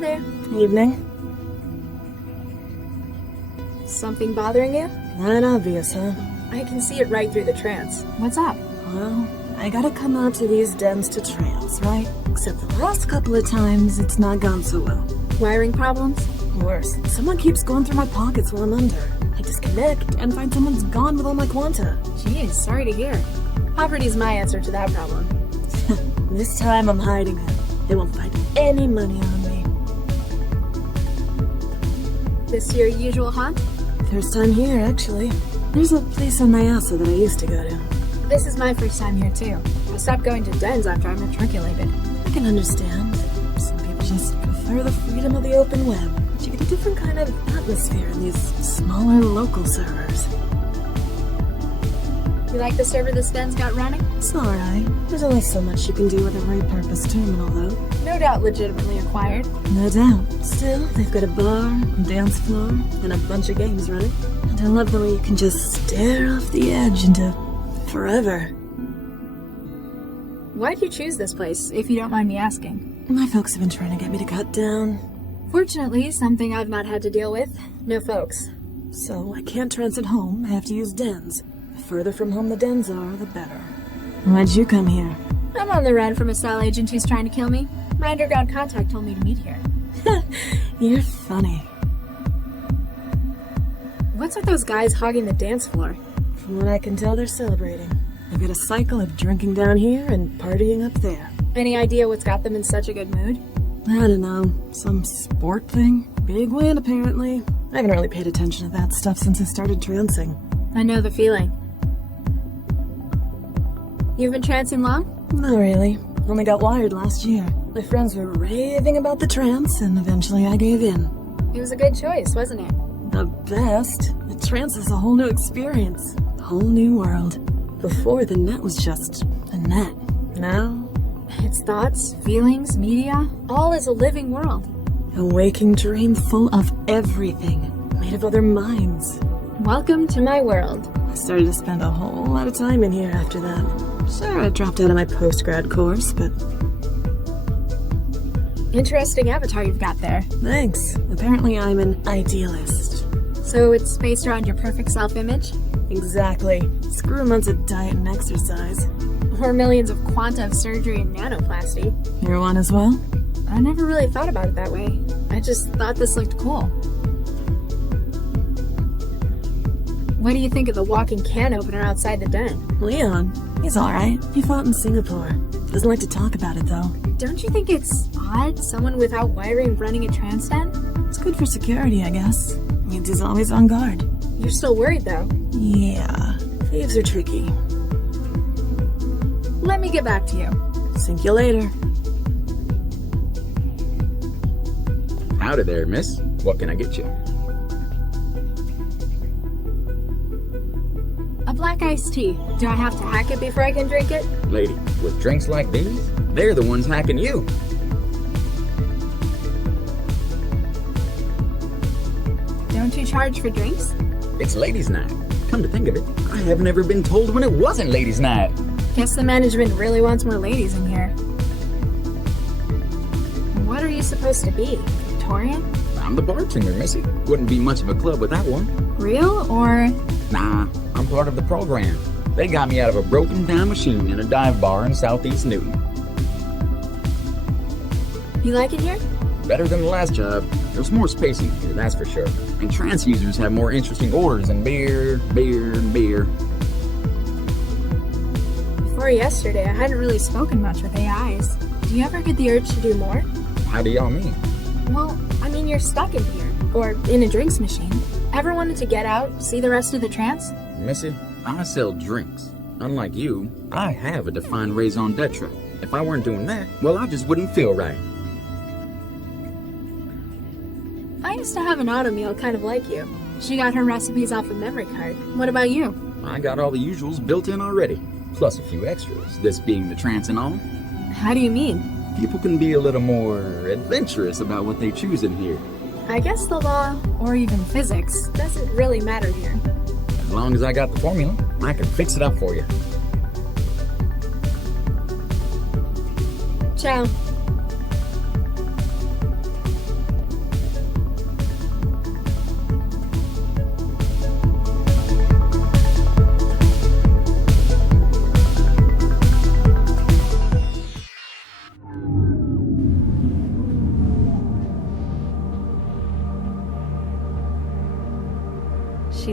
there. Evening. Something bothering you? Not obvious, huh? I can see it right through the trance. What's up? Well, I gotta come out to these dens to trance, right? Except the last couple of times, it's not gone so well. Wiring problems? Worse, someone keeps going through my pockets while I'm under. I disconnect and find someone's gone with all my quanta. Jeez, sorry to hear. Poverty's my answer to that problem. This time I'm hiding it. They won't find any money on me. This your usual haunt? First time here, actually. There's a place on Nyasa that I used to go to. This is my first time here too. I stopped going to dens after I matriculated. I can understand. Some people just prefer the freedom of the open web. But you get a different kind of atmosphere in these smaller local servers. You like the server this den's got running? It's alright. There's only so much you can do with a repurposed terminal, though. No doubt legitimately acquired. No doubt. Still, they've got a bar, a dance floor, and a bunch of games running. And I love the way you can just stare off the edge into forever. Why'd you choose this place, if you don't mind me asking? My folks have been trying to get me to cut down. Fortunately, something I've not had to deal with. No folks. So I can't trance at home, I have to use dens. The further from home the dens are, the better. Why'd you come here? I'm on the run from a style agent who's trying to kill me. My underground contact told me to meet here. You're funny. What's with those guys hogging the dance floor? From what I can tell, they're celebrating. They've got a cycle of drinking down here and partying up there. Any idea what's got them in such a good mood? I don't know. Some sport thing? Big win, apparently. I haven't really paid attention to that stuff since I started trancing. I know the feeling. You've been trancing long? Not really. Only got wired last year. My friends were raving about the trance, and eventually I gave in. It was a good choice, wasn't it? The best. The trance is a whole new experience. A whole new world. Before, the net was just a net. Now, It's thoughts, feelings, media, all is a living world. a waking dream full of everything. Made of other minds. Welcome to my world. I started to spend a whole lot of time in here after that. Sure, I dropped out of my post-grad course, but Interesting avatar you've got there. thanks. Apparently I'm an idealist. So it's based around your perfect self-image? Exactly. Screw months of diet and exercise. Or millions of quanta of surgery and nanoplasty? You're one as well? I never really thought about it that way. I just thought this looked cool. What do you think of the walking can opener outside the den? Leon. He's alright. He fought in Singapore. Doesn't like to talk about it, though. Don't you think it's odd, someone without wiring running a trance den? It's good for security, I guess. Means he's always on guard. You're still worried though. Yeah. Thieves are tricky. Let me get back to you. Sink you later. Howdy there, miss. What can I get you? A black iced tea. Do I have to hack it before I can drink it? Lady, with drinks like these, they're the ones hacking you. Don't you charge for drinks? It's ladies' night. Come to think of it, I have never been told when it wasn't ladies' night. Guess the management really wants more ladies in here. What are you supposed to be? Victorian? I'm the bartender, missy. Wouldn't be much of a club without one. Real or... Nah, I'm part of the program. They got me out of a broken down machine in a dive bar in Southeast Newton. You like it here? Better than the last job. There's more space in here, that's for sure. And trance users have more interesting orders than beer, beer, and beer. Before yesterday, I hadn't really spoken much with AIs. Do you ever get the urge to do more? How do y'all mean? Well, I mean you're stuck in here. Or in a drinks machine. Ever wanted to get out, see the rest of the trance? Missy, I sell drinks. Unlike you, I have a defined raison d'etre. If I weren't doing that, well, I just wouldn't feel right. I used to have an auto meal kind of like you. She got her recipes off a memory card. What about you? I got all the usuals built in already, plus a few extras, this being the trance and all. How do you mean? People can be a little more adventurous about what they choose in here. I guess the law, or even physics, doesn't really matter here. As long as I got the formula, I can fix it up for you. Ciao.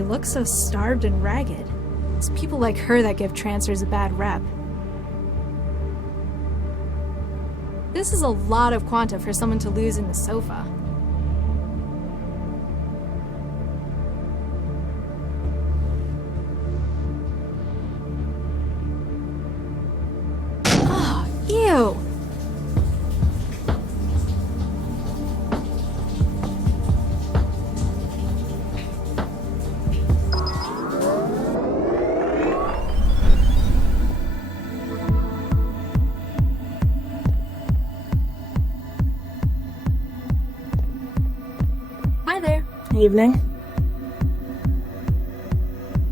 looks so starved and ragged. It's people like her that give trancers a bad rep. This is a lot of quanta for someone to lose in the sofa. Oh, ew! Hi there. Evening.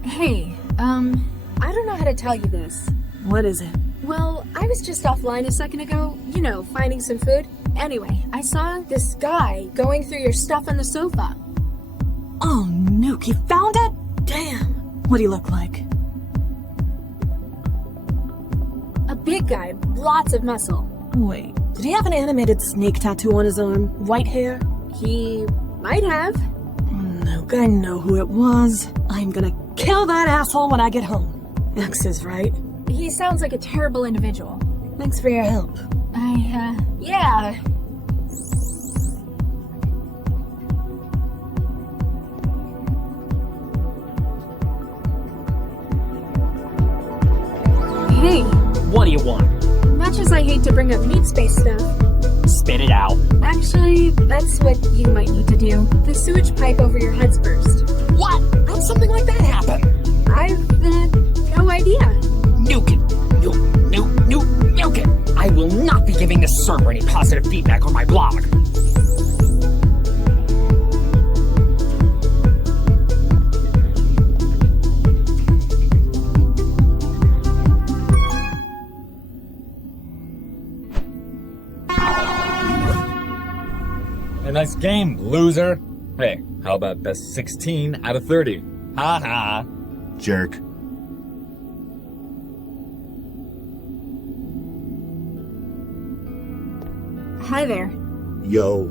Hey, I don't know how to tell you this. What is it? Well, I was just offline a second ago, you know, finding some food. Anyway, I saw this guy going through your stuff on the sofa. Oh, Nuke, he found it? Damn. What'd he look like? A big guy, lots of muscle. Wait, did he have an animated snake tattoo on his arm? White hair? He might have. Nuke, I know who it was. I'm gonna kill that asshole when I get home. X is right. He sounds like a terrible individual. Thanks for your help. Yeah. Hey, What do you want? much as I hate to bring up meat space stuff, Spit it out. actually, that's what you might need to do. The sewage pipe over your head's burst. What? How'd something like that happen? I've, no idea. Nuke it. Nuke it. I will not be giving this server any positive feedback on my blog. A nice game, loser. Hey, how about best 16 out of 30? Ha ha. Jerk. Hi there. Yo.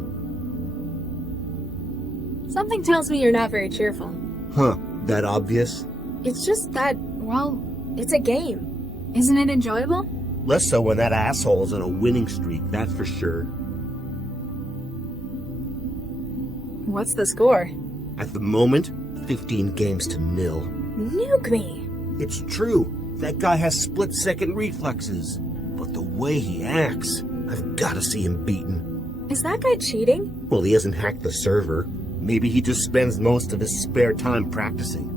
Something tells me you're not very cheerful. Huh, that obvious? It's just that, well, it's a game. Isn't it enjoyable? Less so when that asshole's on a winning streak, that's for sure. What's the score? At the moment, 15 games to 0. Nuke me. It's true, that guy has split-second reflexes. But the way he acts, I've gotta see him beaten. Is that guy cheating? Well, he hasn't hacked the server. Maybe he just spends most of his spare time practicing.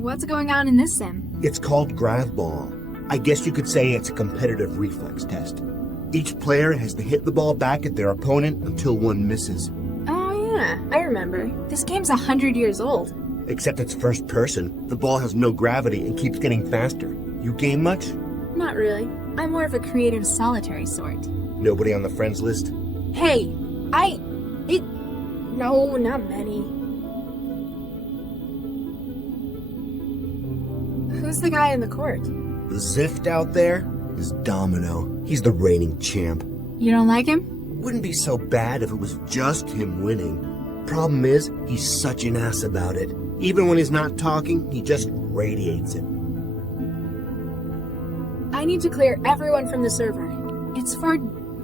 What's going on in this sim? It's called Grav Ball. I guess you could say it's a competitive reflex test. Each player has to hit the ball back at their opponent until one misses. Oh yeah, I remember. This game's 100 years old. Except it's first person. The ball has no gravity and keeps getting faster. You game much? Not really. I'm more of a creative solitary sort. Nobody on the friends list? Hey, no, not many. Who's the guy in the court? The Zift out there is Domino. He's the reigning champ. You don't like him? Wouldn't be so bad if it was just him winning. Problem is, he's such an ass about it. Even when he's not talking, he just radiates it. I need to clear everyone from the server. It's for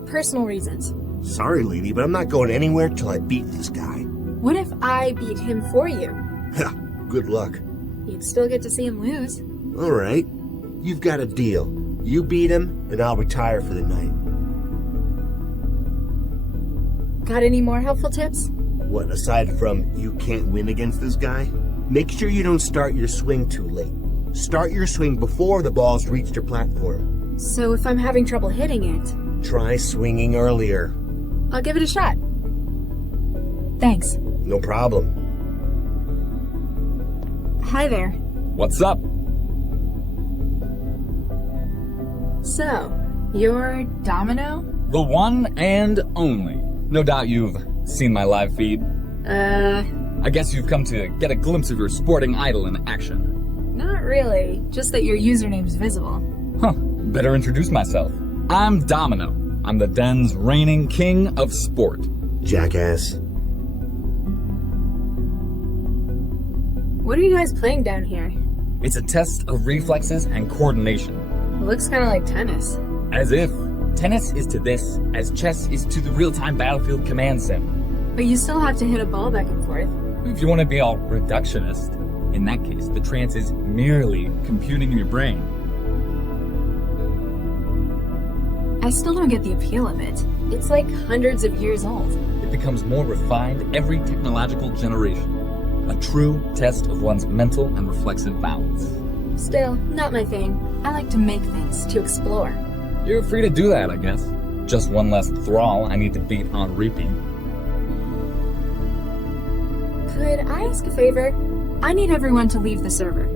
personal reasons. Sorry, lady, but I'm not going anywhere till I beat this guy. What if I beat him for you? Ha! Good luck. You'd still get to see him lose. All right. You've got a deal. You beat him, and I'll retire for the night. Got any more helpful tips? What, aside from you can't win against this guy? Make sure you don't start your swing too late. Start your swing before the ball's reached your platform. So if I'm having trouble hitting it, Try swinging earlier. I'll give it a shot. Thanks. No problem. Hi there. What's up? So, you're Domino? The one and only. No doubt you've seen my live feed. I guess you've come to get a glimpse of your sporting idol in action. Not really. Just that your username's visible. Huh, better introduce myself. I'm Domino. I'm the den's reigning king of sport. Jackass. What are you guys playing down here? It's a test of reflexes and coordination. It looks kind of like tennis. As if. Tennis is to this as chess is to the real-time battlefield command sim. But you still have to hit a ball back and forth. If you want to be all reductionist, in that case, the trance is merely computing in your brain. I still don't get the appeal of it. It's like hundreds of years old. It becomes more refined every technological generation. A true test of one's mental and reflexive balance. Still, not my thing. I like to make things, to explore. You're free to do that, I guess. Just one less thrall I need to beat on repeat. Could I ask a favor? I need everyone to leave the server.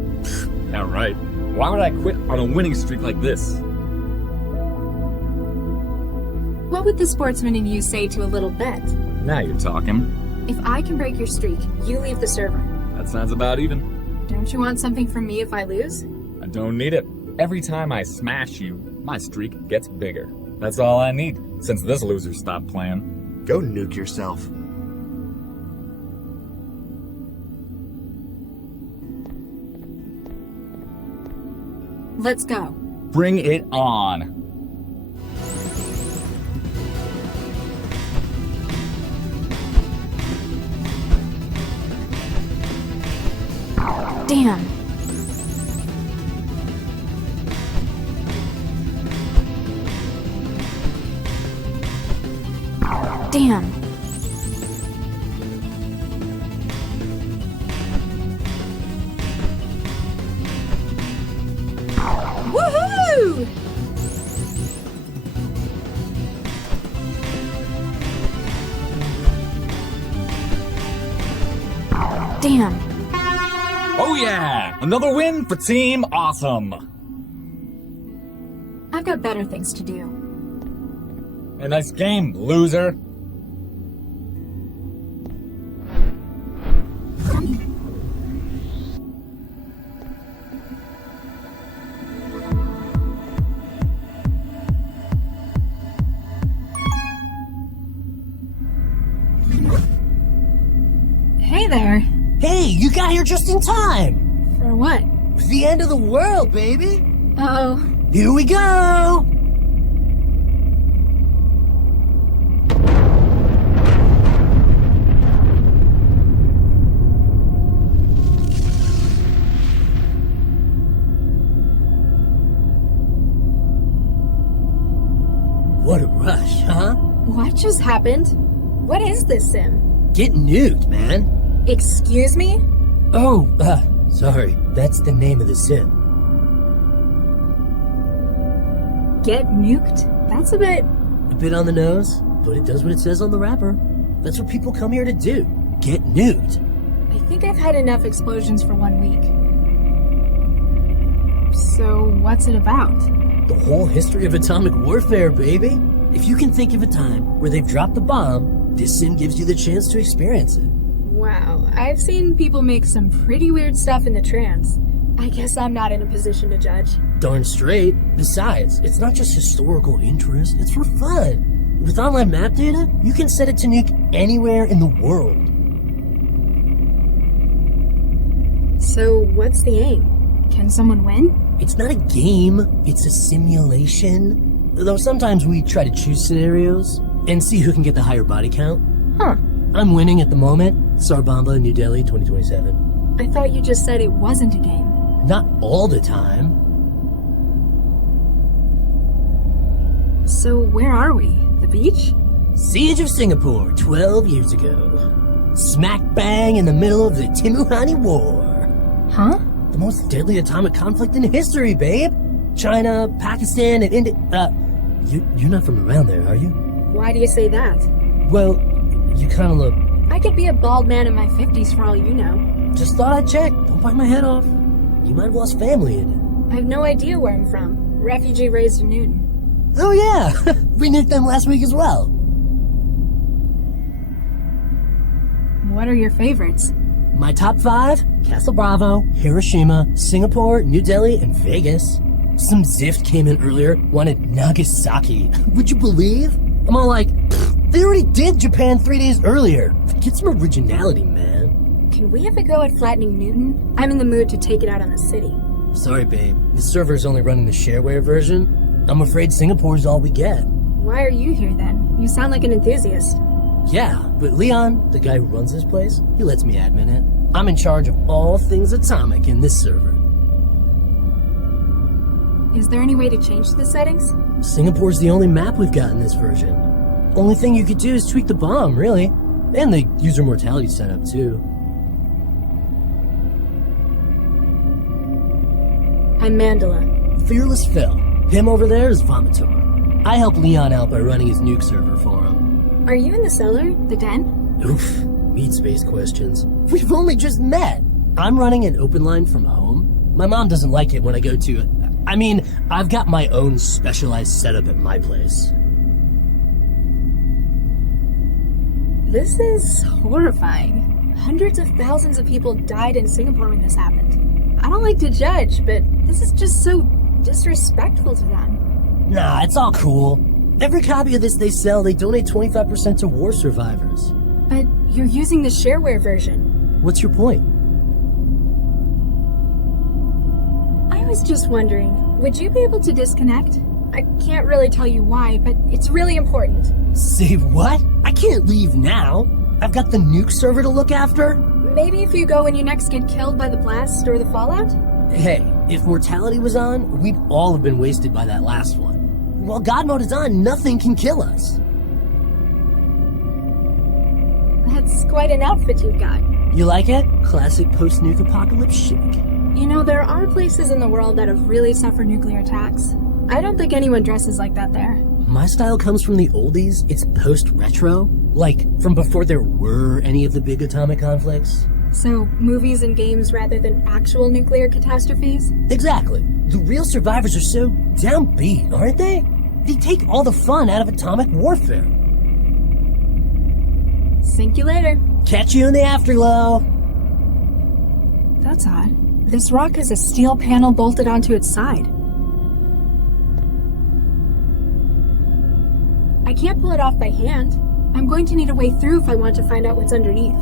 Yeah, right. Why would I quit on a winning streak like this? What would the sportsman in you say to a little bet? Now you're talking. If I can break your streak, you leave the server. That sounds about even. Don't you want something from me if I lose? I don't need it. Every time I smash you, my streak gets bigger. That's all I need, since this loser stopped playing. Go nuke yourself. Let's go. Bring it on. Damn. Damn. Woohoo! Damn. Oh yeah! Another win for Team Awesome! I've got better things to do. A nice game, loser. Hey there. Hey, you got here just in time! For what? It's the end of the world, baby! Oh. Here we go! What a rush, huh? What just happened? What is this sim? Get nuked, man. Excuse me? Oh, sorry. That's the name of the sim. Get nuked? That's a bit... A bit on the nose, but it does what it says on the wrapper. That's what people come here to do. Get nuked. I think I've had enough explosions for 1 week. So, what's it about? The whole history of atomic warfare, baby. If you can think of a time where they've dropped the bomb, this sim gives you the chance to experience it. Wow, I've seen people make some pretty weird stuff in the trance. I guess I'm not in a position to judge. Darn straight. Besides, it's not just historical interest, it's for fun. With online map data, you can set it to nuke anywhere in the world. So, what's the aim? Can someone win? It's not a game, it's a simulation. Though sometimes we try to choose scenarios and see who can get the higher body count. Huh. I'm winning at the moment. Sarbamba, New Delhi, 2027. I thought you just said it wasn't a game. Not all the time. So, where are we? The beach? Siege of Singapore, 12 years ago. Smack bang in the middle of the Timuhani War. Huh? The most deadly atomic conflict in history, babe. China, Pakistan, and India. You're not from around there, are you? Why do you say that? Well, you kind of look. I could be a bald man in my 50s for all you know. Just thought I'd check. Don't bite my head off. You might have lost family in it. I have no idea where I'm from. Refugee raised in Newton. Oh yeah, we nuked them last week as well. What are your favorites? My top 5, Castle Bravo, Hiroshima, Singapore, New Delhi, and Vegas. Some Zift came in earlier, wanted Nagasaki. Would you believe? I'm all like, they already did Japan 3 days earlier. Get some originality, man. can we have a go at flattening Newton? I'm in the mood to take it out on the city. Sorry, babe. The server's only running the shareware version. I'm afraid Singapore's all we get. Why are you here then? You sound like an enthusiast. Yeah, but Leon, the guy who runs this place, he lets me admin it. I'm in charge of all things atomic in this server. Is there any way to change the settings? Singapore's the only map we've got in this version. Only thing you could do is tweak the bomb, really. And the user mortality setup, too. I'm Mandela. Fearless Phil. Him over there is Vomitor. I help Leon out by running his nuke server for him. Are you in the cellar? The den? Oof. Meat space questions. We've only just met. I'm running an open line from home. My mom doesn't like it when I go to it. I mean, I've got my own specialized setup at my place. This is horrifying. Hundreds of thousands of people died in Singapore when this happened. I don't like to judge, but this is just so disrespectful to them. Nah, it's all cool. Every copy of this they sell, they donate 25% to war survivors. But you're using the shareware version. What's your point? I was just wondering, would you be able to disconnect? I can't really tell you why, but it's really important. Say what? I can't leave now. I've got the nuke server to look after. Maybe if you go when you next get killed by the blast or the fallout? Hey, if mortality was on, we'd all have been wasted by that last one. While God mode is on, nothing can kill us. That's quite an outfit you've got. You like it? Classic post-nuke apocalypse chic. You know, there are places in the world that have really suffered nuclear attacks. I don't think anyone dresses like that there. My style comes from the oldies. It's post-retro. Like, from before there were any of the big atomic conflicts. So, movies and games rather than actual nuclear catastrophes? Exactly. The real survivors are so downbeat, aren't they? They take all the fun out of atomic warfare. Sink you later. Catch you in the afterglow. That's odd. This rock has a steel panel bolted onto its side. I can't pull it off by hand. I'm going to need a way through if I want to find out what's underneath.